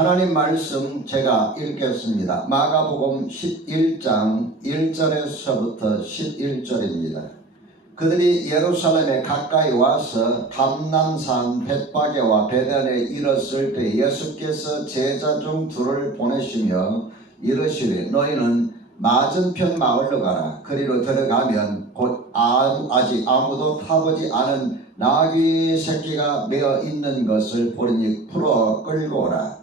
하나님 말씀 제가 읽겠습니다. 마가복음 11장 1절에서부터 11절입니다. 그들이 예루살렘에 가까이 와서 감람산 벳바게와 베단에 이르렀을 때 예수께서 제자 중 둘을 보내시며 이르시되 너희는 맞은편 마을로 가라. 그리로 들어가면 곧 아직 아무도 타보지 않은 나귀 새끼가 메어 있는 것을 보리니 풀어 끌고 오라.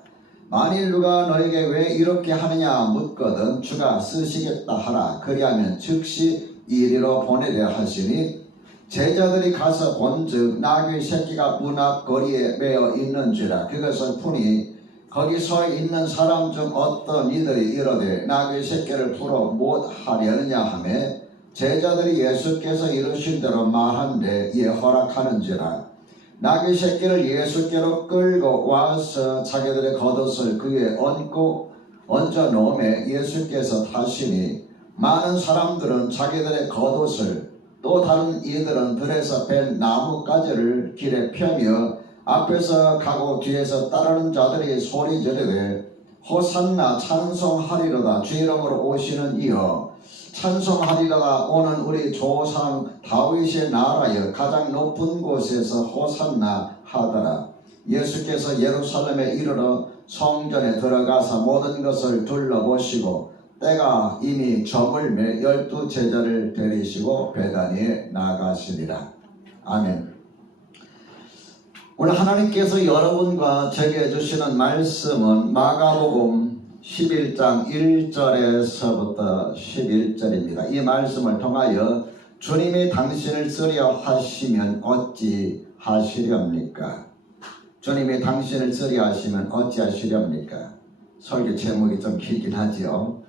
만일 누가 너에게 왜 이렇게 하느냐 묻거든 주가 쓰시겠다 하라. 그리하면 즉시 이리로 보내려 하시니 제자들이 가서 본즉 나귀 새끼가 문 앞 거리에 메어 있는지라. 그것을 푸니 거기 서 있는 사람 중 어떤 이들이 이르되 나귀 새끼를 풀어 못하려느냐 하매 제자들이 예수께서 이르신 대로 말한데 이에 허락하는지라. 나귀 새끼를 예수께로 끌고 와서 자기들의 겉옷을 그 위에 얹어 놓음에 예수께서 타시니 많은 사람들은 자기들의 겉옷을 또 다른 이들은 들에서 벤 나뭇가지를 길에 펴며 앞에서 가고 뒤에서 따르는 자들이 소리 지르되 호산나 찬송하리로다. 주 이름으로 오시는 이여 찬송하리로다. 오는 우리 조상 다윗의 나라여 가장 높은 곳에서 호산나 하더라. 예수께서 예루살렘에 이르러 성전에 들어가서 모든 것을 둘러보시고 때가 이미 저물매 12 제자를 데리시고 베다니에 나가시니라. 아멘. 오늘 하나님께서 여러분과 제게 주시는 말씀은 마가복음 11장 1절에서부터 11절입니다. 이 말씀을 통하여 주님이 당신을 쓰려 하시면 어찌 하시렵니까? 주님이 당신을 쓰려 하시면 어찌 하시렵니까? 설교 제목이 좀 길긴 하지요.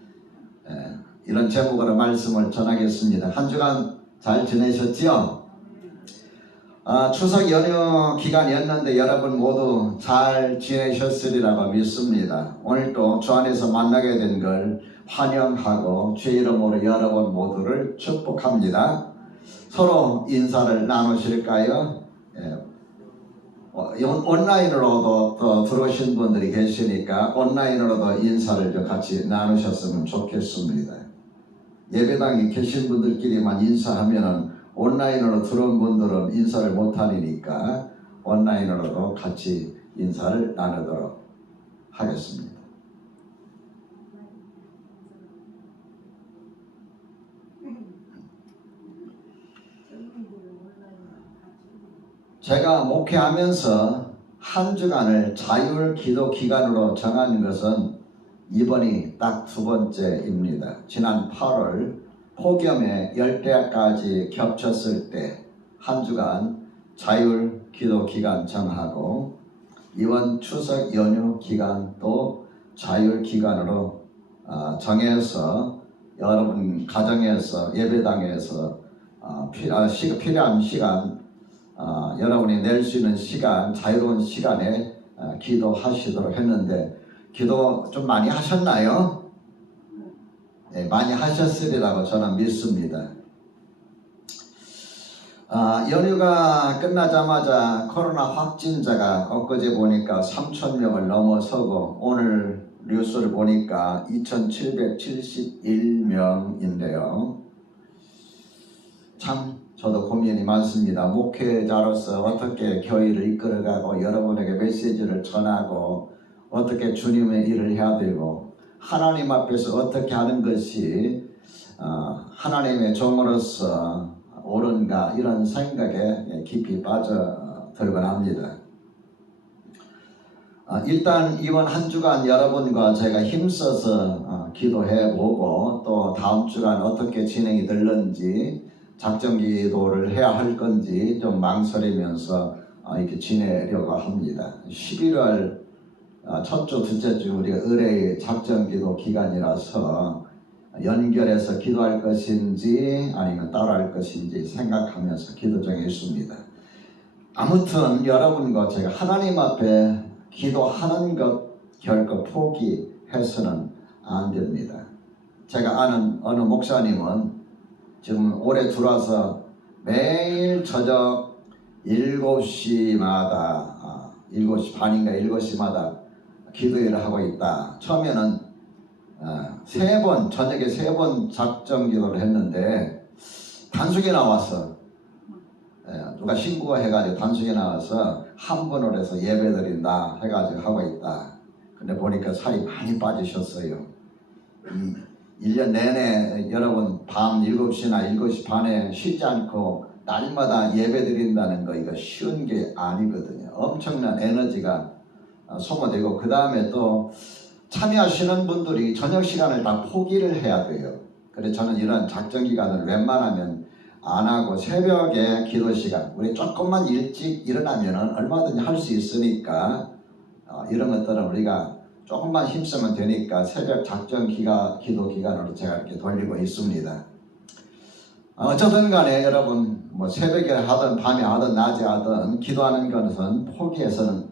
이런 제목으로 말씀을 전하겠습니다. 한 주간 잘 지내셨지요? 추석 연휴 기간이었는데 여러분 모두 잘 지내셨으리라고 믿습니다. 오늘도 주 안에서 만나게 된 걸 환영하고 주 이름으로 여러분 모두를 축복합니다. 서로 인사를 나누실까요? 온라인으로도 또 들어오신 분들이 계시니까 온라인으로도 인사를 좀 같이 나누셨으면 좋겠습니다. 예배당에 계신 분들끼리만 인사하면은 온라인으로 들어온 분들은 인사를 못하니까 온라인으로도 같이 인사를 나누도록 하겠습니다. 제가 목회하면서 한 주간을 자율 기도 기간으로 정한 것은 이번이 딱 두 번째입니다. 지난 8월 폭염에 열대야까지 겹쳤을 때 한 주간 자율 기도 기간 정하고 이번 추석 연휴 기간도 자율 기간으로 정해서 여러분 가정에서 예배당에서 필요한 시간 여러분이 낼 수 있는 시간 자유로운 시간에 기도하시도록 했는데 기도 좀 많이 하셨나요? 네, 많이 하셨으리라고 저는 믿습니다. 연휴가 끝나자마자 코로나 확진자가 엊그제 보니까 3,000명을 넘어서고 오늘 뉴스를 보니까 2,771명인데요. 참 저도 고민이 많습니다. 목회자로서 어떻게 교회를 이끌어가고 여러분에게 메시지를 전하고 어떻게 주님의 일을 해야 되고 하나님 앞에서 어떻게 하는 것이 하나님의 종으로서 옳은가 이런 생각에 깊이 빠져들곤 합니다. 일단 이번 한 주간 여러분과 제가 힘써서 기도해보고 또 다음 주간 어떻게 진행이 될는지 작정 기도를 해야 할 건지 좀 망설이면서 이렇게 지내려고 합니다. 11월 첫 주, 둘째 주 우리가 의뢰의 작정 기도 기간이라서 연결해서 기도할 것인지 아니면 따로 할 것인지 생각하면서 기도 중에 있습니다. 아무튼 여러분과 제가 하나님 앞에 기도하는 것 결코 포기해서는 안 됩니다. 제가 아는 어느 목사님은 지금 올해 들어와서 매일 저녁 7시마다 7시 반인가 7시마다 기도회를 하고 있다. 처음에는 저녁에 3번 작정 기도를 했는데 단속에 나와서 누가 신고가 해가지고 단속에 나와서 한 번을 해서 예배드린다 해가지고 하고 있다. 근데 보니까 살이 많이 빠지셨어요. 1년 내내 여러분 밤 7시나 7시 반에 쉬지 않고 날마다 예배드린다는 거 이거 쉬운 게 아니거든요. 엄청난 에너지가 소모되고 그 다음에 또 참여하시는 분들이 저녁 시간을 다 포기를 해야 돼요. 그래서 저는 이런 작정 기간을 웬만하면 안 하고 새벽에 기도 시간 우리 조금만 일찍 일어나면 얼마든지 할 수 있으니까 이런 것들은 우리가 조금만 힘쓰면 되니까 새벽 작정 기도 기간으로 제가 이렇게 돌리고 있습니다. 어쨌든 간에 여러분 뭐 새벽에 하든 밤에 하든 낮에 하든 기도하는 것은 포기해서는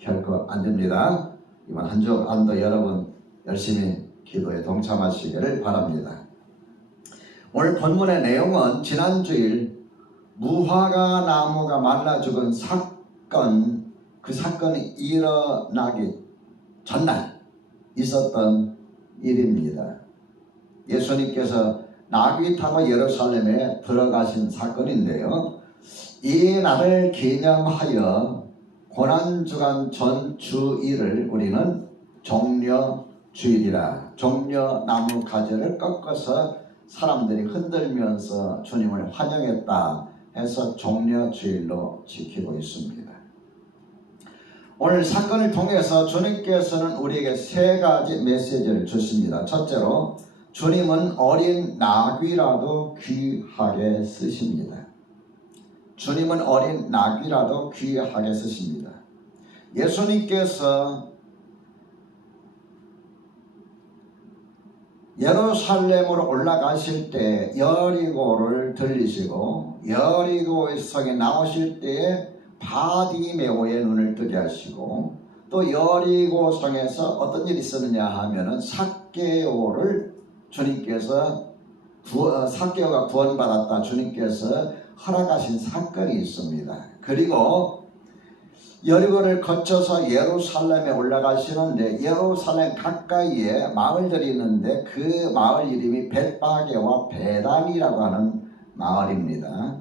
결코 안 됩니다. 이번 한 주 안도 여러분 열심히 기도에 동참하시기를 바랍니다. 오늘 본문의 내용은 지난주일 무화과 나무가 말라 죽은 사건, 그 사건이 일어나기 전날 있었던 일입니다. 예수님께서 나귀 타고 예루살렘에 들어가신 사건인데요. 이 날을 기념하여 고난주간 전 주일을 우리는 종려주일이라, 종려나무 가지를 꺾어서 사람들이 흔들면서 주님을 환영했다 해서 종려주일로 지키고 있습니다. 오늘 사건을 통해서 주님께서는 우리에게 3가지 메시지를 주십니다. 첫째로 주님은 어린 나귀라도 귀하게 쓰십니다. 주님은 어린 나귀라도 귀하게 쓰십니다. 예수님께서 예루살렘으로 올라가실 때 여리고를 들리시고 여리고의 성에 나오실 때에 바디메오의 눈을 뜨게 하시고 또 여리고 성에서 어떤 일이 있었느냐 하면은 삭개오를 주님께서 삭개오가 구원받았다 주님께서 허락하신 사건이 있습니다. 그리고 여리고를 거쳐서 예루살렘에 올라가시는데 예루살렘 가까이에 마을들이 있는데 그 마을 이름이 벳바게와 베단이라고 하는 마을입니다.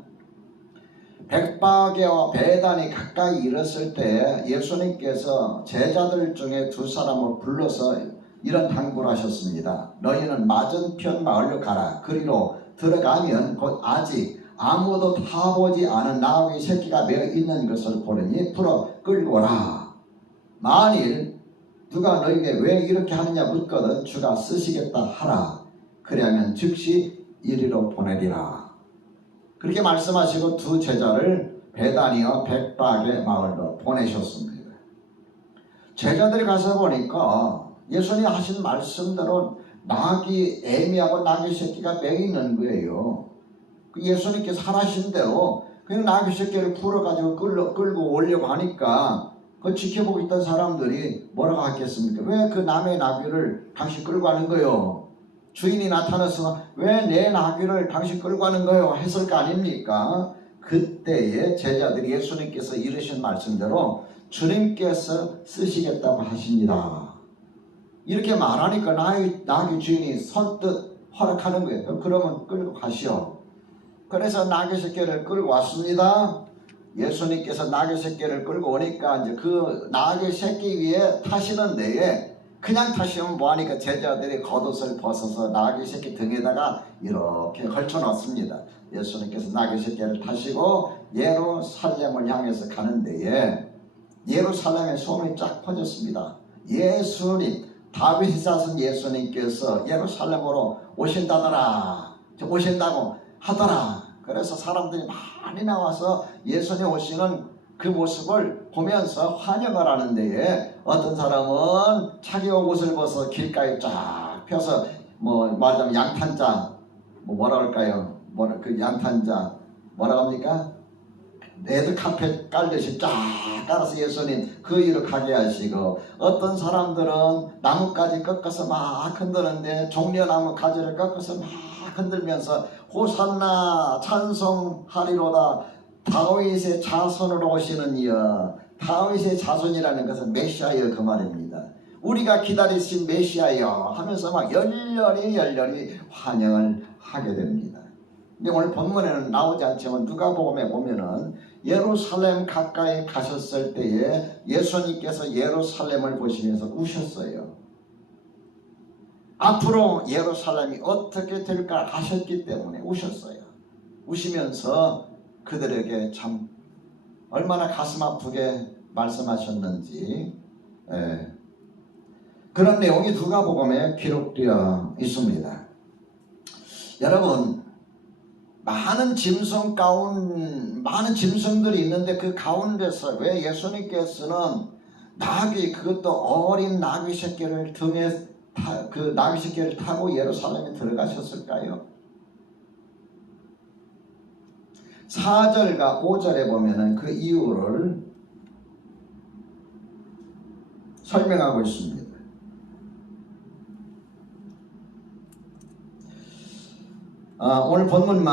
벳바게와 베단이 가까이 이르렀을 때 예수님께서 제자들 중에 2사람을 불러서 이런 당부를 하셨습니다. 너희는 맞은편 마을로 가라. 그리로 들어가면 곧 아직 아무도 타보지 않은 나귀 새끼가 매어 있는 것을 보려니 풀어 끌고 오라. 만일 누가 너희에게 왜 이렇게 하느냐 묻거든 주가 쓰시겠다 하라. 그리하면 즉시 이리로 보내리라. 그렇게 말씀하시고 2 제자를 베다니와 벳바게 마을로 보내셨습니다. 제자들이 가서 보니까 예수님이 하신 말씀대로 나귀 애미하고 나귀 새끼가 매어 있는 거예요. 예수님께서 하신 대로 그냥 나귀 새끼를 풀어가지고 끌고 오려고 하니까 그 지켜보고 있던 사람들이 뭐라고 하겠습니까? 왜 그 남의 나귀를 당신 끌고 가는 거요? 주인이 나타나서 왜 내 나귀를 당신 끌고 가는 거요? 했을 거 아닙니까? 그때에 제자들이 예수님께서 이르신 말씀대로 주님께서 쓰시겠다고 하십니다. 이렇게 말하니까 나귀 주인이 선뜻 허락하는 거예요. 그러면 끌고 가시오. 그래서 나귀 새끼를 끌고 왔습니다. 예수님께서 나귀 새끼를 끌고 오니까 이제 그 나귀 새끼 위에 타시는 데에 그냥 타시면 뭐하니까 제자들이 겉옷을 벗어서 나귀 새끼 등에다가 이렇게 걸쳐놨습니다. 예수님께서 나귀 새끼를 타시고 예루살렘을 향해서 가는 데에 예루살렘에 소문이 쫙 퍼졌습니다. 예수님, 다윗의 자손 예수님께서 예루살렘으로 오신다더라. 오신다고 하더라. 그래서 사람들이 많이 나와서 예수님 오시는 그 모습을 보면서 환영을 하는 데에 어떤 사람은 자기 옷을 벗어 길가에 쫙 펴서 말하자면 양탄자 뭐라 할까요? 그 양탄자 뭐라 합니까? 레드카펫 깔듯이 쫙 깔아서 예수님 그 위로 가게 하시고 어떤 사람들은 나뭇가지 꺾어서 막 흔드는데 종려나무 가지를 꺾어서 막 흔들면서 호산나 찬송하리로다 다윗의 자손으로 오시는 이여 다윗의 자손이라는 것은 메시아여 그 말입니다. 우리가 기다리신 메시아여 하면서 막 열렬히 환영을 하게 됩니다. 근데 오늘 본문에는 나오지 않지만 누가복음에 보면은 예루살렘 가까이 가셨을 때에 예수님께서 예루살렘을 보시면서 우셨어요. 앞으로 예루살렘이 어떻게 될까 하셨기 때문에 우셨어요. 우시면서 그들에게 참 얼마나 가슴 아프게 말씀하셨는지 그런 내용이 누가복음에 기록되어 있습니다. 여러분, 많은 짐승들이 있는데 그 가운데서 왜 예수님께서는 나귀, 그것도 어린 나귀 새끼를 등에 그 나귀 새끼를 타고 예루살렘에 들어가셨을까요? 4절과 5절에 보면은 그 이유를 설명하고 있습니다. 오늘 본문이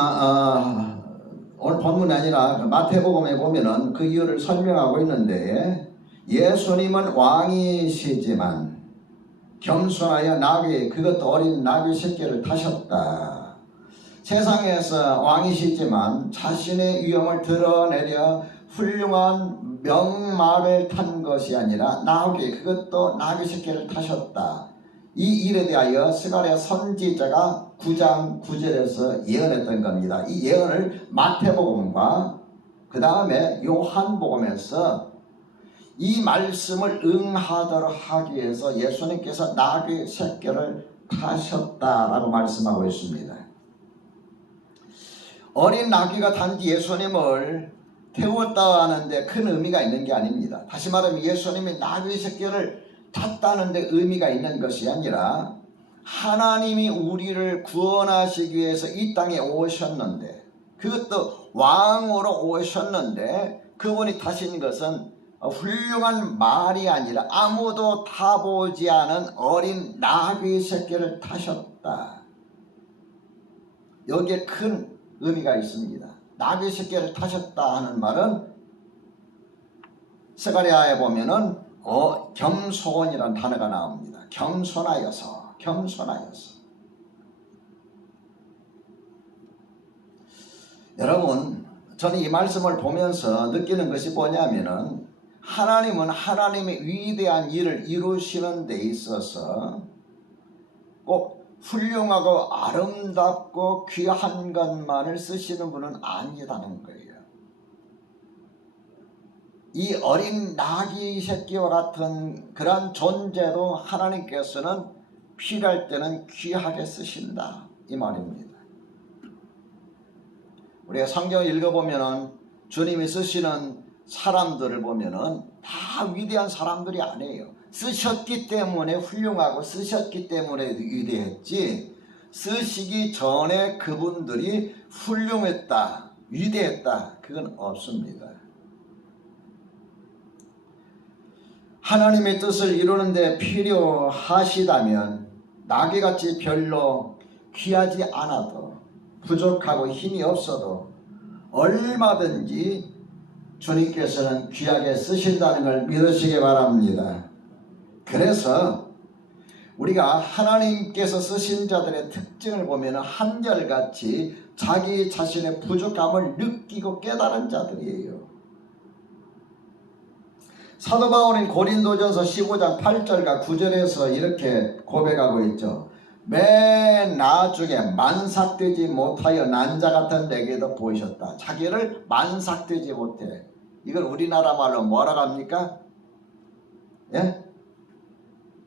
아니라 마태복음에 보면은 그 이유를 설명하고 있는데, 예수님은 왕이시지만 겸손하여 나귀, 그것도 어린 나귀 새끼를 타셨다. 세상에서 왕이시지만 자신의 위엄을 드러내려 훌륭한 명마를 탄 것이 아니라 나귀, 그것도 나귀 새끼를 타셨다. 이 일에 대하여 스가랴 선지자가 9장 9절에서 예언했던 겁니다. 이 예언을 마태복음과 그 다음에 요한복음에서 이 말씀을 응하도록 하기 위해서 예수님께서 나귀 새끼를 타셨다라고 말씀하고 있습니다. 어린 나귀가 단지 예수님을 태웠다 하는데 큰 의미가 있는 게 아닙니다. 다시 말하면 예수님이 나귀 새끼를 탔다는 데 의미가 있는 것이 아니라, 하나님이 우리를 구원하시기 위해서 이 땅에 오셨는데, 그것도 왕으로 오셨는데 그분이 타신 것은 훌륭한 말이 아니라 아무도 타보지 않은 어린 나귀 새끼를 타셨다. 여기에 큰 의미가 있습니다. 나귀 새끼를 타셨다 하는 말은 스가랴에 보면은 겸손이라는 단어가 나옵니다. 겸손하여서. 여러분, 저는 이 말씀을 보면서 느끼는 것이 뭐냐면은, 하나님은 하나님의 위대한 일을 이루시는 데 있어서 꼭 훌륭하고 아름답고 귀한 것만을 쓰시는 분은 아니라는 거예요. 이 어린 나귀 새끼와 같은 그런 존재도 하나님께서는 필요할 때는 귀하게 쓰신다, 이 말입니다. 우리가 성경을 읽어보면 주님이 쓰시는 사람들을 보면은 다 위대한 사람들이 아니에요. 쓰셨기 때문에 훌륭하고 쓰셨기 때문에 위대했지, 쓰시기 전에 그분들이 훌륭했다, 위대했다, 그건 없습니다. 하나님의 뜻을 이루는데 필요하시다면 나귀같이 별로 귀하지 않아도, 부족하고 힘이 없어도 얼마든지 주님께서는 귀하게 쓰신다는 걸 믿으시기 바랍니다. 그래서 우리가 하나님께서 쓰신 자들의 특징을 보면 한결같이 자기 자신의 부족함을 느끼고 깨달은 자들이에요. 사도 바울은 고린도전서 15장 8절과 9절에서 이렇게 고백하고 있죠. 맨 나중에 만삭되지 못하여 난자 같은 내게도 보이셨다. 자기를 만삭되지 못해. 이걸 우리나라 말로 뭐라고 합니까? 예?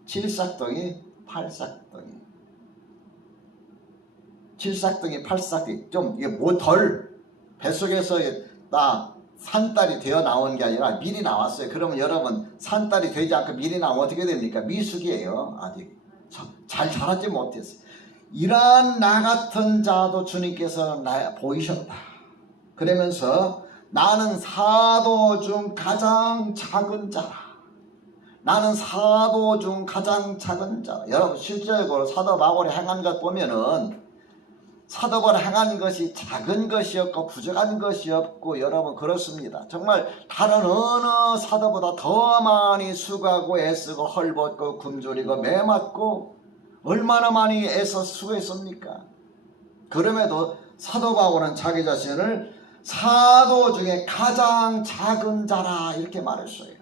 칠삭덩이, 팔삭덩이. 칠삭덩이, 팔삭덩이. 좀 이게 덜 뱃속에서 나 산딸이 되어 나온 게 아니라 미리 나왔어요. 그러면 여러분, 산딸이 되지 않고 미리 나오면 어떻게 됩니까? 미숙이에요. 아직 잘 자라지 못했어요. 이러한 나 같은 자도 주님께서 보이셨다. 그러면서 나는 사도 중 가장 작은 자라. 나는 사도 중 가장 작은 자. 여러분, 실제적으로 사도 바울이 행한 것 보면은 사도바울 행한 것이 작은 것이 없고 부족한 것이 없고 여러분 그렇습니다. 정말 다른 어느 사도보다 더 많이 수고하고 애쓰고 헐벗고 굶주리고 매맞고 얼마나 많이 애써 수고했습니까? 그럼에도 사도 바울은 자기 자신을 사도 중에 가장 작은 자라 이렇게 말했어요.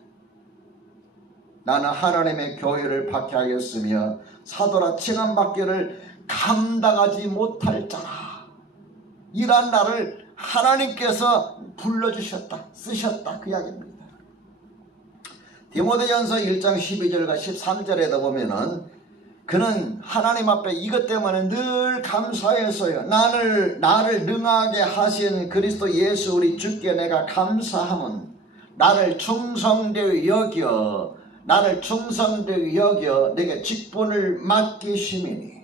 나는 하나님의 교회를 박해하였으며 사도라 칭함받기를 감당하지 못할 자라. 이란 나를 하나님께서 불러주셨다, 쓰셨다 그 이야기입니다. 디모데전서 1장 12절과 13절에도 보면은 그는 하나님 앞에 이것 때문에 늘 감사해서요. 나를 능하게 하신 그리스도 예수 우리 주께 내가 감사함은 나를 충성되어 여겨 내게 직분을 맡기심이니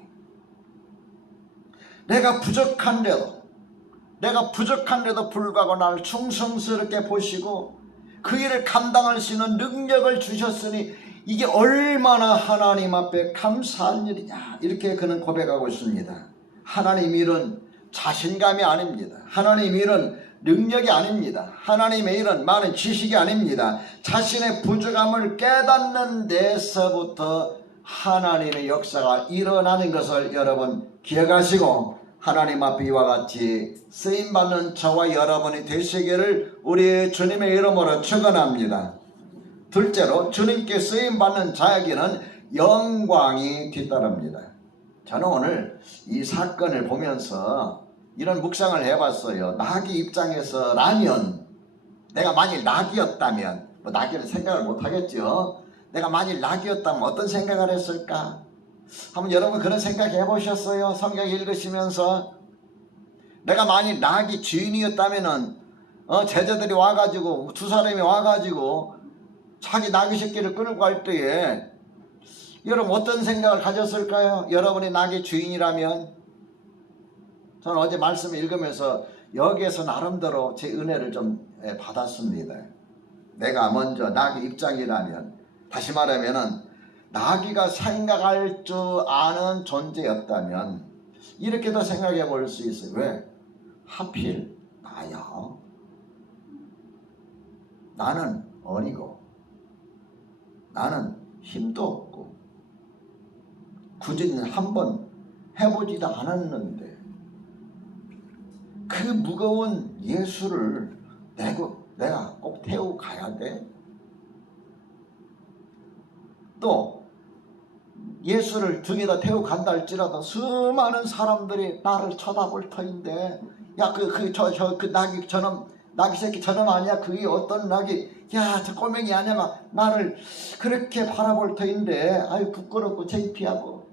내가 부족한데도 불구하고 나를 충성스럽게 보시고 그 일을 감당할 수 있는 능력을 주셨으니 이게 얼마나 하나님 앞에 감사한 일이냐 이렇게 그는 고백하고 있습니다. 하나님 일은 자신감이 아닙니다. 하나님 일은 능력이 아닙니다. 하나님의 일은 많은 지식이 아닙니다. 자신의 부족함을 깨닫는 데서부터 하나님의 역사가 일어나는 것을 여러분 기억하시고 하나님 앞에 이와 같이 쓰임받는 저와 여러분이 되시기를 우리 주님의 이름으로 축원합니다. 둘째로 주님께 쓰임받는 자에게는 영광이 뒤따릅니다. 저는 오늘 이 사건을 보면서 이런 묵상을 해봤어요. 나귀 입장에서라면 내가 만일 나귀였다면 나귀는 생각을 못하겠죠. 내가 만일 나귀였다면 어떤 생각을 했을까? 한번 여러분 그런 생각 해보셨어요? 성경 읽으시면서 내가 만일 나귀 주인이었다면은 제자들이 와가지고 두 사람이 와가지고 자기 나귀 새끼를 끌고 갈 때에 여러분 어떤 생각을 가졌을까요? 여러분이 나귀 주인이라면. 저는 어제 말씀을 읽으면서 여기에서 나름대로 제 은혜를 좀 받았습니다. 내가 먼저 나귀 입장이라면, 다시 말하면은 나귀가 생각할 줄 아는 존재였다면 이렇게도 생각해 볼 수 있어요. 왜? 하필 나야? 나는 어리고 나는 힘도 없고 굳이 한번 해보지도 않았는데 그 무거운 예수를 내가 꼭 태우고 가야 돼? 또 예수를 등에다 태우고 간다 할지라도 수많은 사람들이 나를 쳐다볼 터인데 야 그 나귀 저놈 나귀 새끼 저놈 아니야? 그게 어떤 나귀? 야 저 꼬맹이 아니야? 막 나를 그렇게 바라볼 터인데 아유 부끄럽고 창피하고.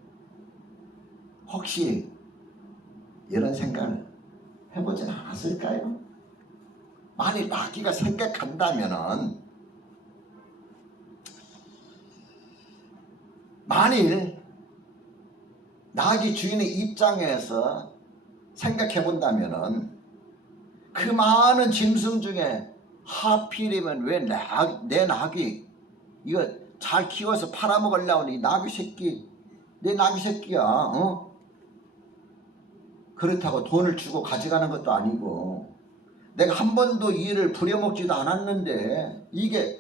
혹시 이런 생각을 해보진 않았을까요? 만일 나귀가 생각한다면은 만일 나귀 주인의 입장에서 생각해 본다면은 그 많은 짐승 중에 하필이면 왜 내 나귀 이거 잘 키워서 팔아먹으려고 이 나귀 새끼 내 나귀 새끼야 그렇다고 돈을 주고 가져가는 것도 아니고 내가 한 번도 이 일을 부려먹지도 않았는데 이게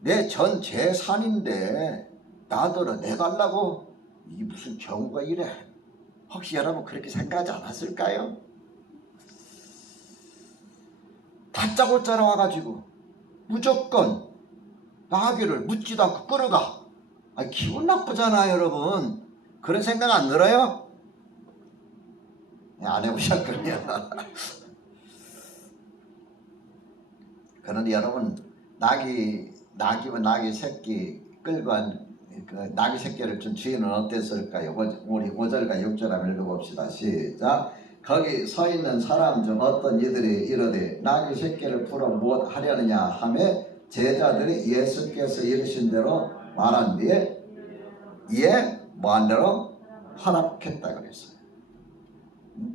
내 전 재산인데 놔둬라 내가 하려고 이게 무슨 경우가 이래. 혹시 여러분 그렇게 생각하지 않았을까요? 다짜고짜 와가지고 무조건 나귀를 묻지도 않고 끌어가. 기분 나쁘잖아 여러분. 그런 생각 안 들어요? 안 해보셨군요. 그런데 여러분 나귀와 나귀 새끼 끌고 그 나귀 새끼를 준 주인은 어땠을까요? 우리 5절과 6절 한번 읽어봅시다. 시작. 거기 서 있는 사람 중 어떤 이들이 이르되 나귀 새끼를 풀어 무엇 하려느냐 하매 제자들이 예수께서 이르신 대로 말한 뒤에 이에 뭐한 대로 허락했다 그랬어요.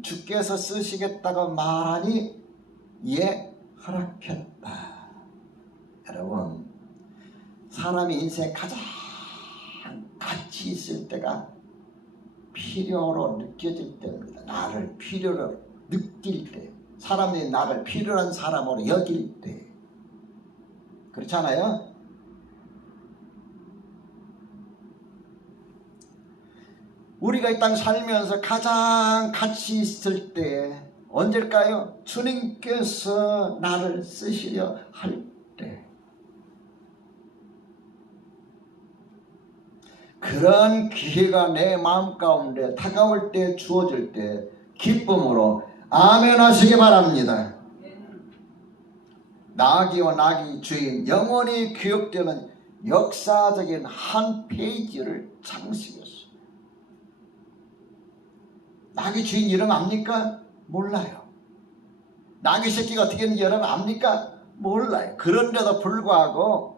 주께서 쓰시겠다고 말하니 이에 허락했다. 여러분 사람이 인생에 가장 가치 있을 때가 필요로 느껴질 때입니다. 나를 필요로 느낄 때, 사람이 나를 필요한 사람으로 여길 때. 그렇잖아요? 우리가 이 땅 살면서 가장 가치 있을 때 언제일까요? 주님께서 나를 쓰시려 할 때. 그런 기회가 내 마음 가운데 다가올 때, 주어질 때 기쁨으로 아멘 하시기 바랍니다. 나귀와 나귀 주인, 영원히 기억되는 역사적인 한 페이지를 장식했어요. 나귀 주인 이름 압니까? 몰라요. 나귀 새끼가 어떻게 되는지 여러분 압니까? 몰라요. 그런데도 불구하고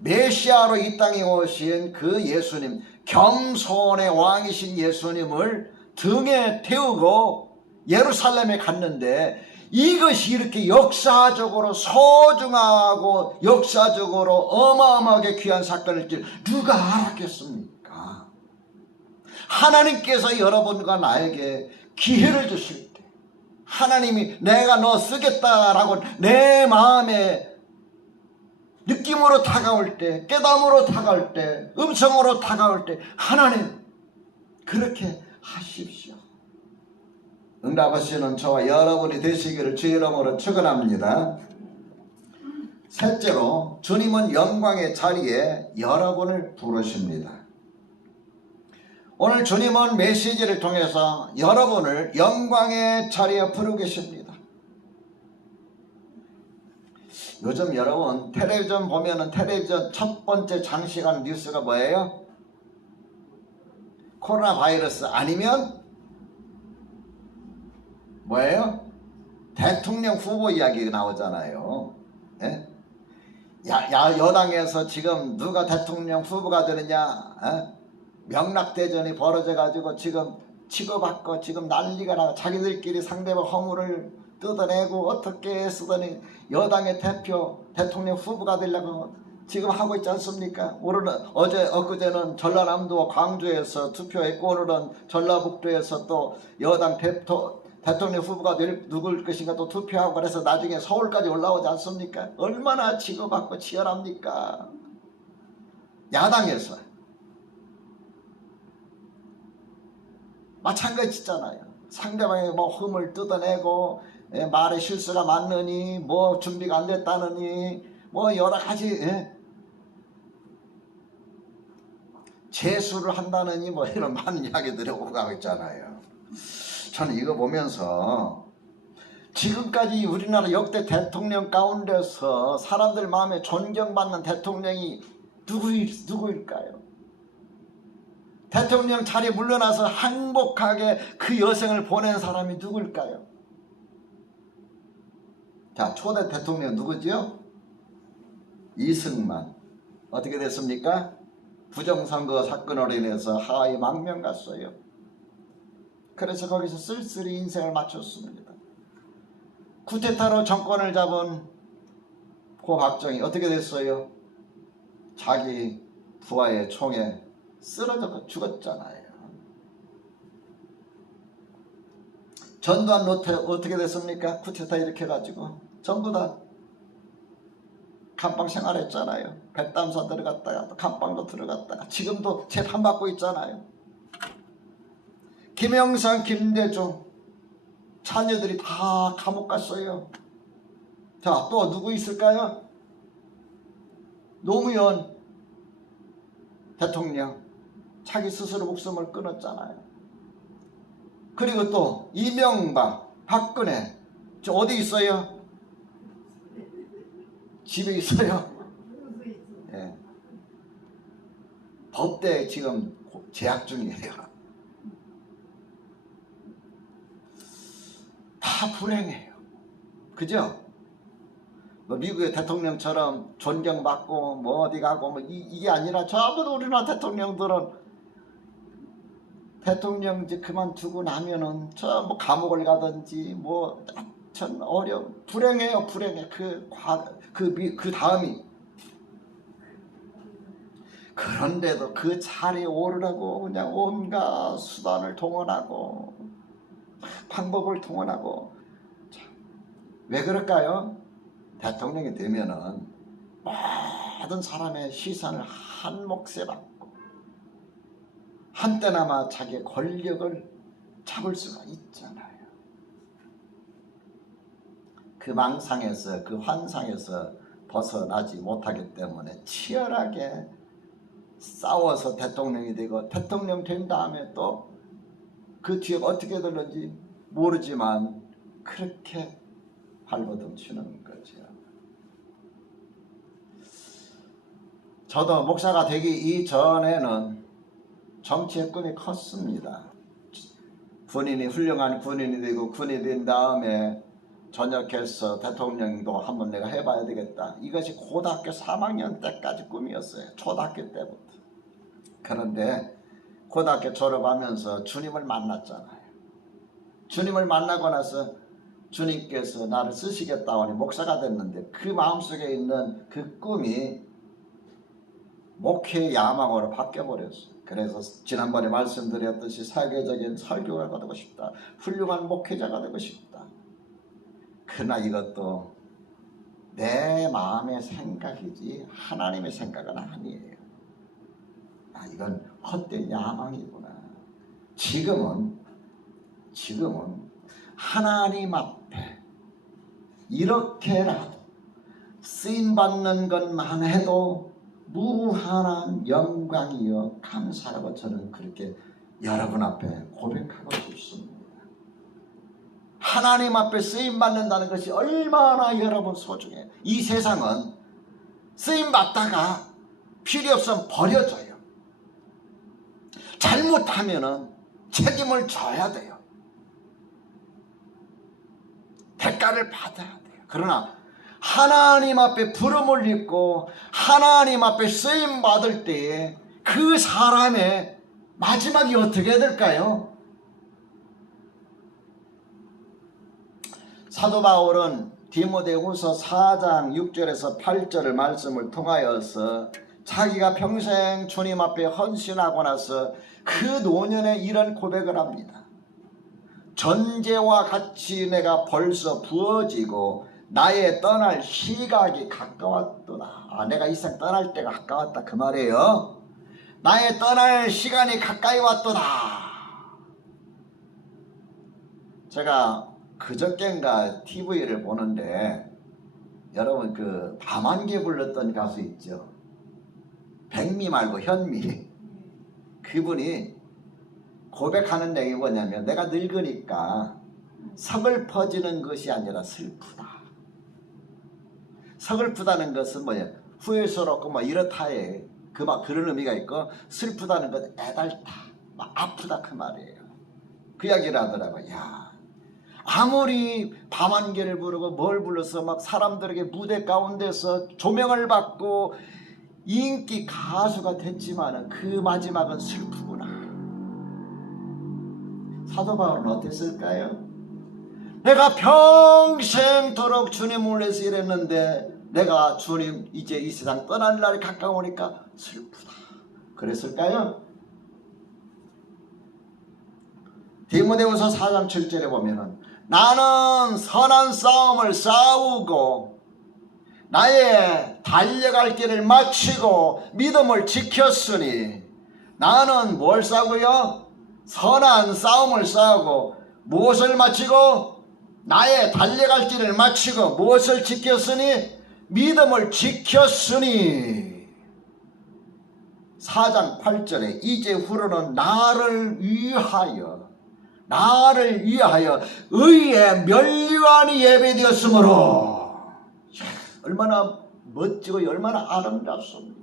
메시아로 이 땅에 오신 그 예수님, 겸손의 왕이신 예수님을 등에 태우고 예루살렘에 갔는데, 이것이 이렇게 역사적으로 소중하고 역사적으로 어마어마하게 귀한 사건일 줄 누가 알았겠습니까? 하나님께서 여러분과 나에게 기회를 주실 때, 하나님이 내가 너 쓰겠다라고 내 마음에 느낌으로 다가올 때, 깨달음으로 다가올 때, 음성으로 다가올 때, 하나님 그렇게 하십시오. 응답하시는 저와 여러분이 되시기를 주의 이름으로 축원합니다. 셋째로, 주님은 영광의 자리에 여러분을 부르십니다. 오늘 주님은 메시지를 통해서 여러분을 영광의 자리에 부르고 계십니다. 요즘 여러분 텔레비전 보면은 텔레비전 첫 번째 장식하는 뉴스가 뭐예요? 코로나 바이러스 아니면 뭐예요? 대통령 후보 이야기가 나오잖아요. 예? 여당에서 지금 누가 대통령 후보가 되느냐, 명락대전이 벌어져 가지고 지금 치고받고 지금 난리가 나고, 자기들끼리 상대방 허물을 뜯어내고 어떻게 쓰더니 여당의 대표 대통령 후보가 되려고 지금 하고 있지 않습니까? 오늘은 엊그제는 전라남도 광주에서 투표했고, 오늘은 전라북도에서 또 여당 대통령 후보가 누굴 것인가 또 투표하고, 그래서 나중에 서울까지 올라오지 않습니까? 얼마나 치고받고 치열합니까? 야당에서 마찬가지잖아요. 상대방의 뭐 흠을 뜯어내고, 말에 실수가 많느니, 뭐 준비가 안 됐다느니, 뭐 여러 가지 재수를 한다느니 뭐 이런 많은 이야기들이 오고 가고 있잖아요. 저는 이거 보면서 지금까지 우리나라 역대 대통령 가운데서 사람들 마음에 존경받는 대통령이 누구일까요? 대통령 자리에 물러나서 행복하게 그 여생을 보낸 사람이 누구일까요? 자, 초대 대통령 누구죠? 이승만. 어떻게 됐습니까? 부정선거 사건으로 인해서 하와이 망명 갔어요. 그래서 거기서 쓸쓸히 인생을 마쳤습니다. 쿠데타로 정권을 잡은 고박정희 어떻게 됐어요? 자기 부하의 총에 쓰러져 죽었잖아요. 전두환 노태 어떻게 됐습니까? 쿠데타 이렇게 해가지고 전부 다 감방 생활했잖아요. 백담사 들어갔다가 또 감방도 들어갔다가 지금도 재판받고 있잖아요. 김영삼, 김대중 자녀들이 다 감옥 갔어요. 자, 또 누구 있을까요? 노무현 대통령 자기 스스로 목숨을 끊었잖아요. 그리고 또 이명박, 박근혜 저 어디 있어요? 집에 있어요. 예. 법대 지금 재학 중이에요. 다 불행해요. 그죠? 뭐 미국의 대통령처럼 존경받고 뭐 어디 가고 뭐 이게 아니라 전부 우리나라 대통령들은 대통령 이제 그만두고 나면은 저 뭐 감옥을 가든지 뭐 전 불행해요. 불행해. 그 다음이. 그런데도 그 자리에 오르라고 그냥 온갖 수단을 동원하고 방법을 동원하고. 왜 그럴까요? 대통령이 되면은 모든 사람의 시선을 한 몫에 받고 한때나마 자기의 권력을 잡을 수가 있잖아요. 그 망상에서, 그 환상에서 벗어나지 못하기 때문에 치열하게 싸워서 대통령이 되고, 대통령 된 다음에 또 그 뒤에 어떻게 되는지 모르지만 그렇게 발버둥 치는 거죠. 저도 목사가 되기 이전에는 정치의 꿈이 컸습니다. 훌륭한 군인이 되고, 군인이 된 다음에 전역해서 대통령도 한번 내가 해봐야 되겠다. 이것이 고등학교 3학년 때까지 꿈이었어요. 초등학교 때부터. 그런데 고등학교 졸업하면서 주님을 만났잖아요. 주님을 만나고 나서 주님께서 나를 쓰시겠다고 하니 목사가 됐는데, 그 마음속에 있는 그 꿈이 목회의 야망으로 바뀌어버렸어요. 그래서 지난번에 말씀드렸듯이 세계적인 설교가가 되고 싶다. 훌륭한 목회자가 되고 싶다. 그러나 이것도 내 마음의 생각이지 하나님의 생각은 아니에요. 이건 헛된 야망이구나. 지금은 하나님 앞에 이렇게라도 쓰임받는 것만 해도 무한한 영광이여 감사라고 저는 그렇게 여러분 앞에 고백하고 싶습니다. 하나님 앞에 쓰임받는다는 것이 얼마나 여러분 소중해요. 이 세상은 쓰임받다가 필요 없으면 버려져요. 잘못하면 책임을 져야 돼요. 대가를 받아야 돼요. 그러나 하나님 앞에 부름을 입고 하나님 앞에 쓰임받을 때에 그 사람의 마지막이 어떻게 될까요? 사도 바울은 디모데후서 4장 6절에서 8절의 말씀을 통하여서 자기가 평생 주님 앞에 헌신하고 나서 그 노년에 이런 고백을 합니다. 전제와 같이 내가 벌써 부어지고 나의 떠날 시각이 가까웠도다. 내가 이 세상 떠날 때가 가까웠다 그 말이에요. 나의 떠날 시간이 가까이 왔도다. 제가 그저껜가 TV를 보는데 여러분 그 밤안개 불렀던 가수 있죠. 백미 말고 현미. 그분이 고백하는 내용이 뭐냐면, 내가 늙으니까 서글퍼지는 것이 아니라 슬프다. 서글프다는 것은 뭐예요? 후회스럽고 뭐 이렇다에 그런 의미가 있고, 슬프다는 건 애달다, 막 아프다 그 말이에요. 그 이야기를 하더라고요. 야, 아무리 밤안개를 부르고 뭘 불러서 막 사람들에게 무대 가운데서 조명을 받고 인기 가수가 됐지만은 그 마지막은 슬프구나. 사도 바울은 어땠을까요? 내가 평생도록 주님을 위해서 일했는데 내가 주님 이제 이 세상 떠날 날이 가까우니까 슬프다. 그랬을까요? 디모데후서 4장 7절에 보면은 나는 선한 싸움을 싸우고 나의 달려갈 길을 마치고 믿음을 지켰으니, 나는 뭘 싸고요? 선한 싸움을 싸우고 무엇을 마치고? 나의 달려갈 길을 마치고 무엇을 지켰으니? 믿음을 지켰으니. 4장 8절에 이제후로는 나를 위하여 의의 면류관이 예배되었으므로. 얼마나 멋지고 얼마나 아름답습니까?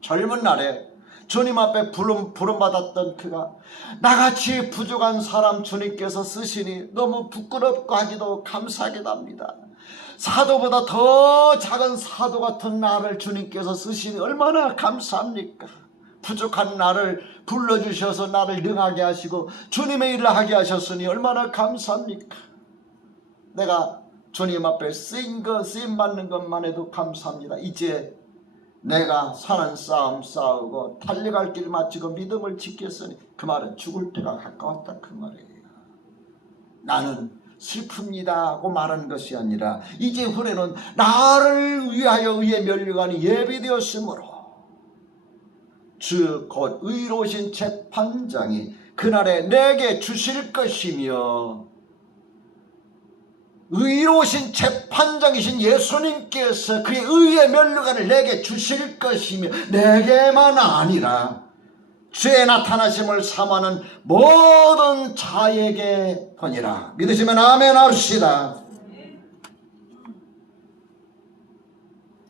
젊은 날에 주님 앞에 부름받았던 그가 나같이 부족한 사람 주님께서 쓰시니 너무 부끄럽고 하기도 감사하기도 합니다. 사도보다 더 작은 사도 같은 나를 주님께서 쓰시니 얼마나 감사합니까? 부족한 나를 불러주셔서 나를 능하게 하시고 주님의 일을 하게 하셨으니 얼마나 감사합니까? 내가 주님 앞에 쓰임받는 것만 해도 감사합니다. 이제 내가 사는 싸움 싸우고 달려갈 길 마치고 믿음을 지켰으니 그 말은 죽을 때가 가까웠다 그 말이에요. 나는 슬픕니다 하고 말하는 것이 아니라 이제 후에는 나를 위하여 의의 면류관이 예비되었으므로 주 곧 의로우신 재판장이 그날에 내게 주실 것이며 의로우신 재판장이신 예수님께서 그의 의의 면류관을 내게 주실 것이며 내게만 아니라 주의 나타나심을 사모하는 모든 자에게 보니라. 믿으시면 아멘 합시다.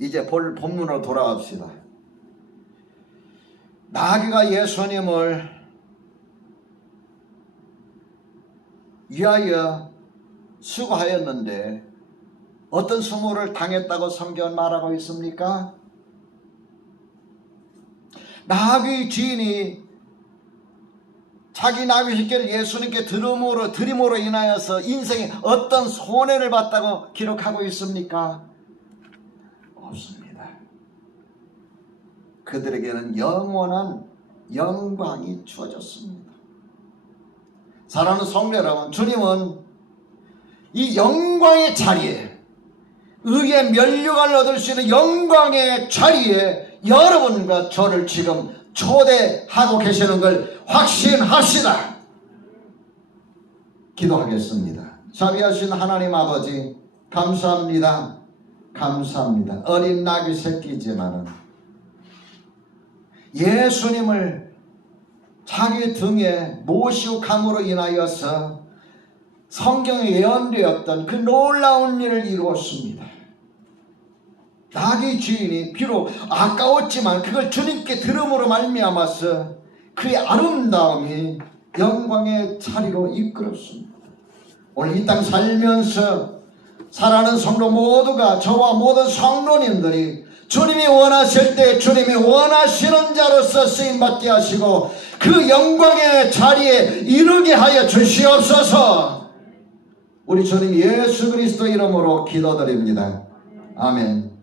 이제 본문으로 돌아갑시다. 마귀가 예수님을 위하여 수고하였는데 어떤 수모를 당했다고 성경은 말하고 있습니까? 나귀 주인이 자기 나귀 새끼를 예수님께 드림으로 인하여서 인생에 어떤 손해를 봤다고 기록하고 있습니까? 없습니다. 그들에게는 영원한 영광이 주어졌습니다. 사랑하는 성도 여러분, 주님은 이 영광의 자리에, 의의 면류관을 얻을 수 있는 영광의 자리에 여러분과 저를 지금 초대하고 계시는 걸 확신합시다. 기도하겠습니다. 자비하신 하나님 아버지, 감사합니다. 감사합니다. 어린 나귀 새끼지만은 예수님을 자기 등에 모시고 감으로 인하여서 성경에 예언되었던 그 놀라운 일을 이루었습니다. 나귀 주인이 비록 아까웠지만 그걸 주님께 들음으로 말미암아서 그의 아름다움이 영광의 자리로 이끌었습니다. 오늘 이 땅 살면서 사랑하는 성도 모두가, 저와 모든 성도님들이 주님이 원하실 때 주님이 원하시는 자로서 쓰임받게 하시고 그 영광의 자리에 이르게 하여 주시옵소서. 우리 주님 예수 그리스도 이름으로 기도드립니다. 아멘.